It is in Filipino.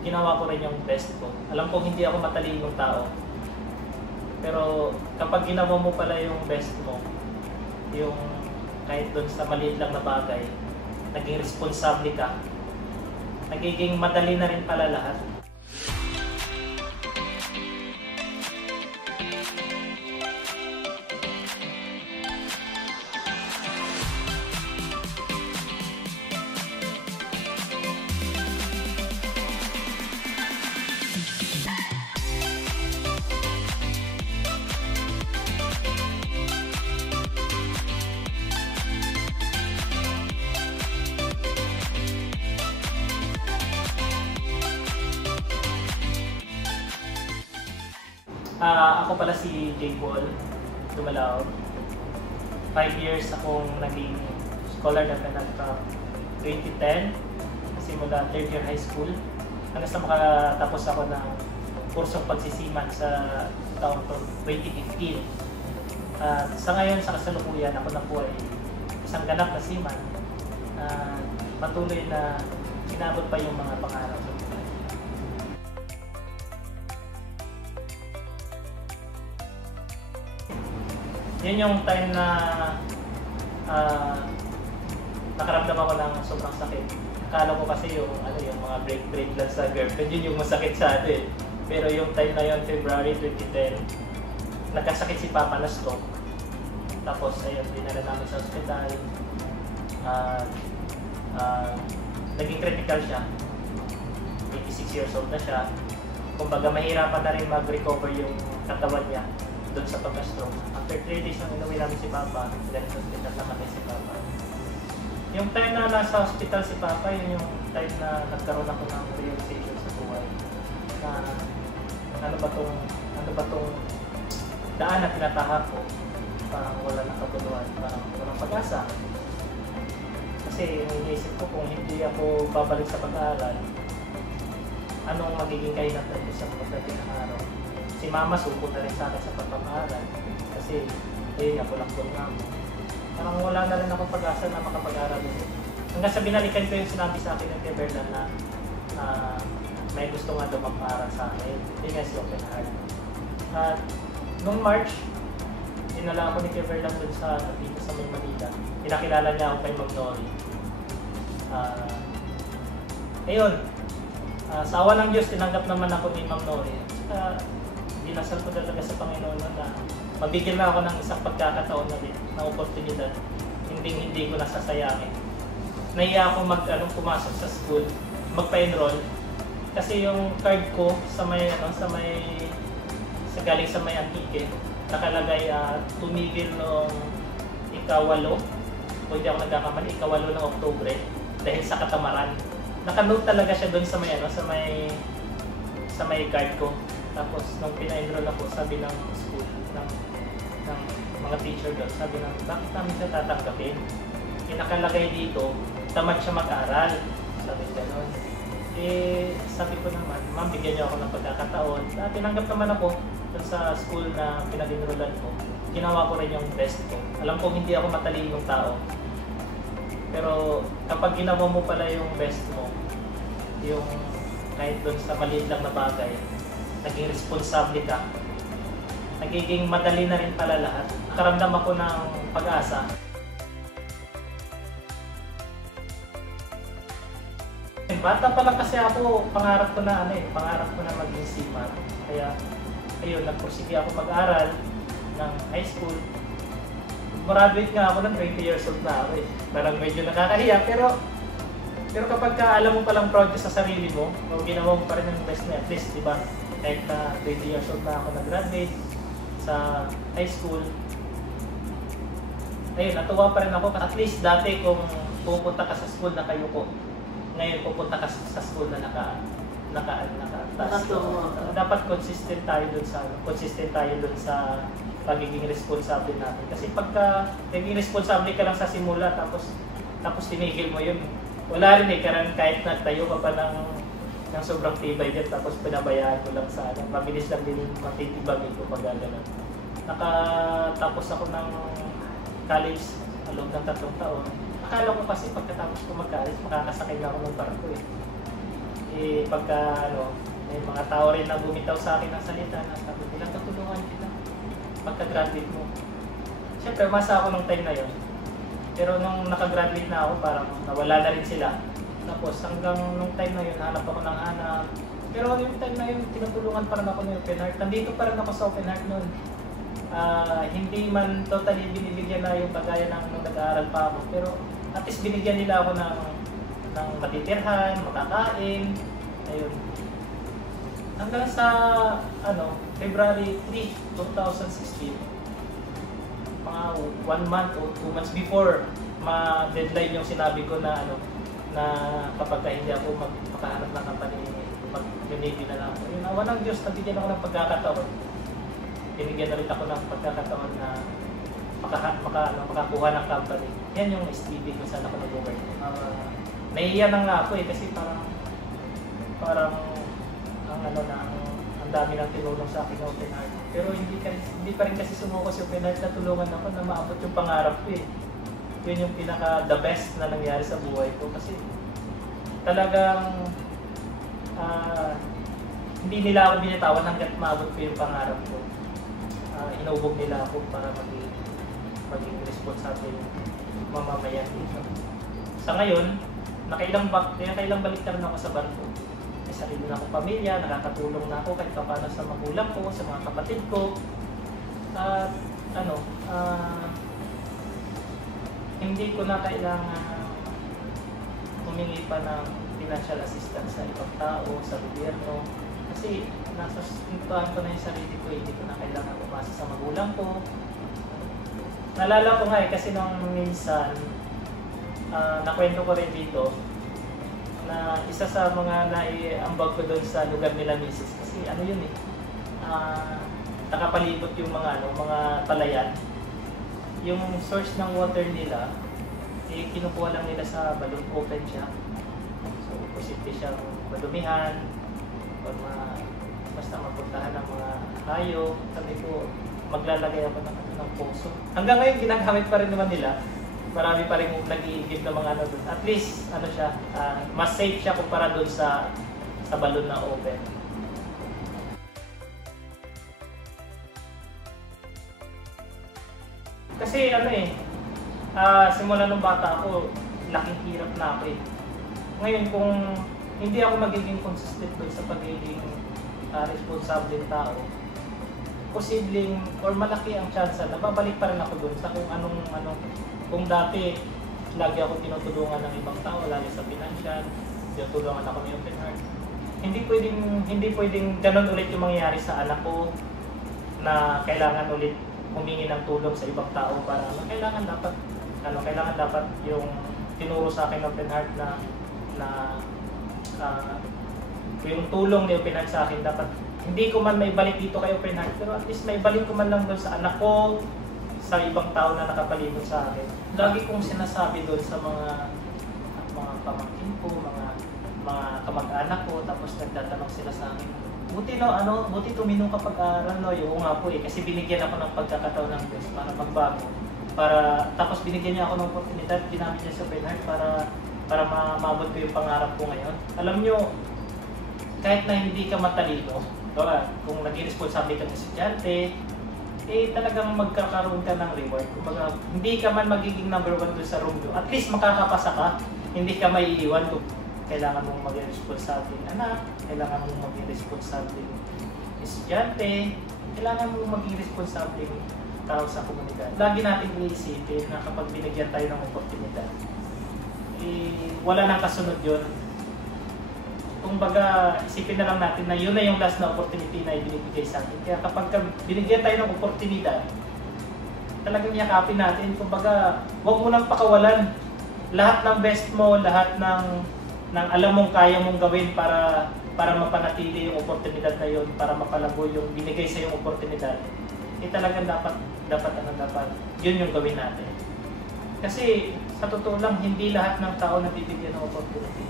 ginawa ko rin yung best ko. Alam kong hindi ako matalinong tao. Pero kapag ginawa mo pala yung best mo, yung kahit doon sa maliit lang na bagay, naging responsable ka, nagiging madali na rin pala lahat. Ako pala si Jay Paul Dumalao. 5 years akong naging scholar na pinag-top 2010, simula 3rd year high school. Hanggang sa makatapos ako ng kursong pagsisiman sa taong 2015. Sa ngayon, sa kasalukuyan, ako na po ay isang ganap na seaman. Patuloy na inabot pa yung mga pangarap sa buhay. Yan yung time na nakaramdam ako ng sobrang sakit. Akala ko kasi yung mga break lang sa girlfriend, yun yung masakit sa atin. Pero yung time na yun, February 2010, nagkasakit si Papa na stroke. Tapos ayun, dinala namin sa ospital. Naging critical siya. 86 years old na siya. Kumbaga mahirapan na rin mag-recover yung katawan niya doon sa pagka-stroke. After 3 days nang inuwi namin si Papa, dahil sa hospital namatay si Papa. Yung time na nasa hospital si Papa, yun yung time na nagkaroon ako ng realization sa buhay. Na ano ba tong daan na tinatahak ko, parang wala nang katuluan, parang walang pag-asa. Kasi yung iniisip ko, kung hindi ako babalik sa pag-aaral, anong magiging kahinatnan ko sa pagdating ng araw? Si Mama supot na rin sa akin sa pagpapaaral kasi ayun, ako lang nga mo. Parang wala na rin ako pag-asa na makapag-aral ulit. Hanggang sa binalikan ko yung sinabi sa akin ng Tia Berlan na may gusto nga daw magpaaral sa akin. Yun nga si Open Heart. At noong March, dinala ako ni Tia Berlan dun sa dito sa May Manila. Pinakilala niya ako kay Ma'am Nori. Ayun, sa awa ng Diyos, tinanggap naman ako ni Ma'am Nori. Dinasal ko talaga sa Panginoon na mabigyan na ako ng isang pagkakataon na oportunidad. Hindi ko nasasayangin. Nahiya ako pumasok sa school, magpa-enroll. Kasi yung card ko galing sa may Antique, nakalagay tumigil noong ika-8, o hindi ako nagkakamali, ika-8 ng Oktubre dahil sa katamaran. Nakanote talaga siya doon sa may card ko. Tapos nung pina-enroll ako, sabi ng school, ng mga teacher doon, sabi ng, bakit namin siya tatanggapin? Nakalagay dito, tamad siya mag-aral. Sabi gano'n. Sabi ko naman, ma'am, bigyan niyo ako ng pagkakataon. Tinanggap naman ako doon sa school na pinag-enrollan ko. Ginawa ko rin yung best ko. Alam kong hindi ako matalinong tao. Pero kapag ginawa mo pala yung best mo, yung kahit doon sa maliit lang na bagay, naging responsable ka, nagiging madali na rin pala lahat. Nakaramdam ako ng pag-asa. Bata pa lang kasi ako, pangarap ko na maging seaman. Kaya ayun, nagpursige ako mag-aral ng high school. Graduate nga ako ng 20 years old na ako eh. Parang medyo nakakahiya, pero kapag alam mo palang proud ka sa sarili mo, ginawa mo pa rin ang best na, at least, di ba? Kahit na 20 years old na ako nag-graduate sa high school, ayun, natuwa pa rin ako. At least dati kung pupunta ka sa school na kayuko, ngayon pupunta ka sa school na naka-task. Dapat consistent tayo dun sa pagiging responsable natin. Kasi pagka naging responsable ka lang sa simula, tapos tinigil mo yun, wala rin eh, kahit nagtayo ka pa ng sobrang tibay din, tapos pinabayaan ko lang sa mabilis lang din matitibagin ko pag gano'n. Nakatapos ako ng college sa loob ng 3 taon. Akala ko kasi pagkatapos ko mag-college, makakasakay na ako ng barko eh. pagka may mga tao rin na bumitaw sa akin ng salita na sabi nila, tutulungan kita pagka-graduate mo. Siyempre, masa ako nung time na yon. Pero nung nakagraduate na ako, parang nawala na rin sila. Tapos hanggang nung time na yun, hanap ako ng hanap. Pero yung time na yun, tinutulungan pa rin ako ng open heart. Nandito pa rin ako sa open heart noon. Hindi man totally binibigyan na yung kagaya ng nung nag-aaral pa ako. Pero at least binigyan nila ako ng matitirhan, makakain. Ayun. Hanggang sa February 3, 2016, mga 1 month o 2 months before ma-deadline yung sinabi ko na na kapag hindi ako makahanap ng company, mag-Navy na lang ako. Yun, awan ng Diyos, nabigyan ako ng pagkakataon. Binigyan na rin ako ng pagkakataon na makakuha ng company. Yan yung STB kung saan ako nag-work. Nahihiya na nga ako kasi parang ang dami nang tinulong sa akin ng open heart. Pero hindi pa rin kasi sumuko si open heart na tulungan ako na maabot yung pangarap ko eh. Yun yung the best na nangyari sa buhay ko kasi talagang hindi nila ako binitawan hanggat maabot ko yung pangarap ko. Inubog nila ako para maging responsable mamamayan dito. Sa ngayon, nakailang balik na rin ako sa barko. May sarili na akong pamilya, nakakatulong na ako kahit paano sa magulang ko, sa mga kapatid ko. At hindi ko na kailangan humingi pa ng financial assistance sa ibang tao, sa gobyerno. Kasi nasa suntuhan ko na yung sarili ko, hindi ko na kailangan umasa sa magulang ko. Naalala ko nga kasi nung minsan, nakwento ko rin dito, na isa sa mga naiambag ko doon sa lugar nila misis kasi nakapalibot yung mga palayan. Yung source ng water nila kinukuha lang nila sa balon, open siya. So posible siyang madumihan o basta mapuntahan ng mga hayop. Sabi ko, maglalagay ako ng poso. Hanggang ngayon ginagamit pa rin naman nila. Marami pa rin nag-i-give ng mga doon. At least, mas safe siya kumpara doon sa balon na open. Kasi simula nung bata ako, laking hirap na ako eh. Ngayon kung hindi ako magiging consistent doon sa pagiging responsable tao, posibleng or malaki ang chance na babalik pa rin ako doon sa kung dati lagi ako tinutulungan ng ibang tao, lalo sa financial, tinutulungan ako ng open heart. Hindi pwedeng ganun ulit yung mangyayari sa anak ko na kailangan ulit humingi ng tulong sa ibang tao para kailangan dapat yung tinuro sa akin ng open heart na yung tulong ni open heart sa akin dapat hindi ko man may balik dito kay open heart, pero at least may balik ko man lang doon sa anak ko, sa ibang tao na nakapalibot sa akin. Lagi kong sinasabi doon sa mga pamangkin ko, mga kamag-anak ko, tapos nagtatanong sila sa akin, buti tuminong ka pag-aaral, no? Oo nga po kasi binigyan ako ng pagkakataon ng Diyos para magbago. Tapos binigyan niya ako ng oportunidad, ginamit niya sa open heart para maabot ko yung pangarap ko ngayon. Alam niyo, kahit na hindi ka matalino, kung naging responsable kang estudyante, talagang magkakaroon ka ng reward. Kumbaga, hindi ka man magiging number 1 doon sa room do. At least makakapasa ka, hindi ka maiiwan kung kailangan mong maging responsable anak, kailangan mong maging responsable estudyante, kailangan mong maging responsable tao sa komunidad. Lagi natin iisipin na kapag binigyan tayo ng oportunidad, wala nang kasunod yun. Kumbaga, isipin na lang natin na yun na yung last na opportunity na ibinibigay sa atin. Kaya kapag binigyan tayo ng oportunidad, talagang yakapin natin. Kumbaga, huwag mo nang pakawalan. Lahat ng best mo, lahat ng alam mong kaya mong gawin para mapanatili yung oportunidad na yun, para mapalago yung binigay sa yung oportunidad, talagang dapat yun yung gawin natin. Kasi sa totoo lang, hindi lahat ng tao nabibigyan ng opportunity.